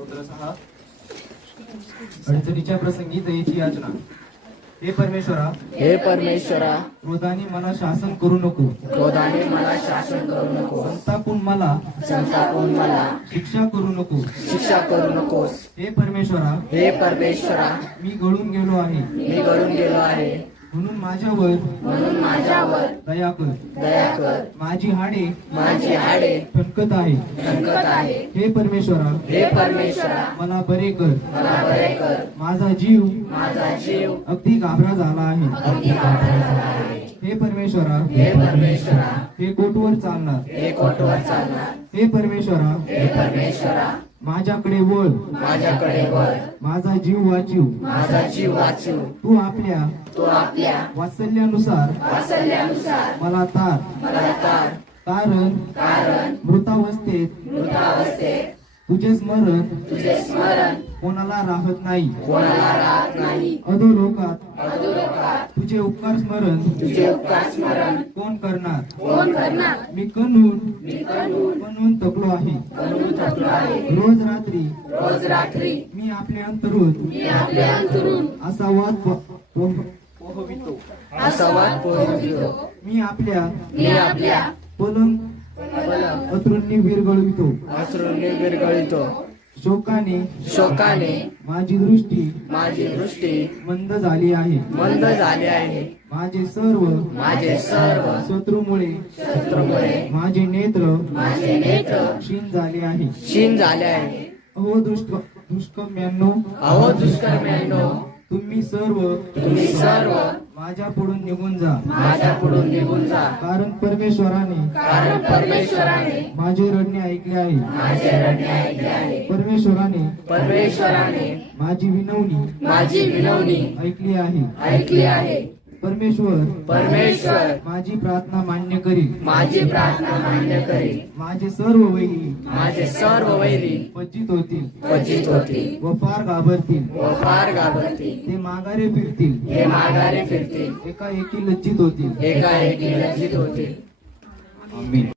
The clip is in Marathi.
स्तोत्र सहा अडचणीच्या प्रसंगी दयेची याचना हे परमेश्वरा हे परमेश्वरा क्रोधाने मला शासन करू नको. क्रोधाने मला शासन करू नको. संतापून मला संतापून मला शिक्षा करू नको. शिक्षा करू नकोस हे परमेश्वरा हे परमेश्वरा मी गळून गेलो आहे. मी घडून गेलो आहे. म्हणून माझ्यावर म्हणून माझ्यावर दया कर. दया कर. माझी हाडे माझी हाडे ठणकत आहे. संकट आहे. हे परमेश्वरा हे परमेश्वरा मला बरे कर. मला बरे कर. माझा जीव माझा जीव अगदी घाबरा झाला आहे. अगदी घाबरा झाला आहे. हे परमेश्वरा हे परमेश्वरा हे कोटवर चालणार. हे कोटवर चालणार. हे परमेश्वरा हे परमेश्वरा माझ्याकडे वळ माझ्याकडे वळ माझा जीव वाचीव माझा जीव वाचू. तू आपल्या तो आपल्या वात्सल्यानुसार वासल्यानुसार मला तार. मला तार. कारण कारण मृतावस्थेत. मृतावस्थेत. तुझे स्मरण. तुझे स्मरण. कोणाला राहत नाही. कोणाला राहत नाही. अधोलोकात. अधोलोकात. तुझे उपकार स्मरण. तुझे उपकार स्मरण. कोण करणार? कोण करणार? मी कणून. मी करून बनवून थकलो आहे. करून थकलो आहे. रोज रात्री. रोज रात्री. मी आपले अंतरून मी आपल्या अंतरून असा वाद पोहवितो. असा वाद पोहोचवितो मी आपल्या मी आपल्या पलंग अतृंनी विरगळवितो अश्रूंनी विरघळितो शोकाने शोकाने माझी दृष्टी माझी दृष्टी मंद झाली आहे. मंद झाली आहे. माझे सर्व माझे सर्व शत्रूमुळे शत्रूमुळे माझे नेत्र माझे नेत्र क्षीण झाले आहे. क्षीण झाले आहे. अहो दुष्क दुष्कम्यांनो अहो दुष्कर्म्यांनो. तुम्ही सर्व तुम्ही सर्व माझ्या पुढून निघून जा. माझ्या पुढून निघून जा. कारण परमेश्वराने कारण परमेश्वराने माझे रडणे ऐकले आहे. माझे रडणे ऐकले आहे. परमेश्वराने परमेश्वराने माझी विनवणी माझी विनवणी ऐकली आहे. ऐकली आहे. परमेश्वर परमेश्वर माझी प्रार्थना मान्य करील माझी प्रार्थना मान्य करील माझे सर्व वैरी माझे सर्व वैरी वंचित होतील. क्वचित होतील. व फार घाबरतील. व फार घाबरतील. ते माघारे फिरतील. हे माघारे फिरतील. एका एकी लज्जित होतील. एकाएकी लज्जित होतील. आमीन.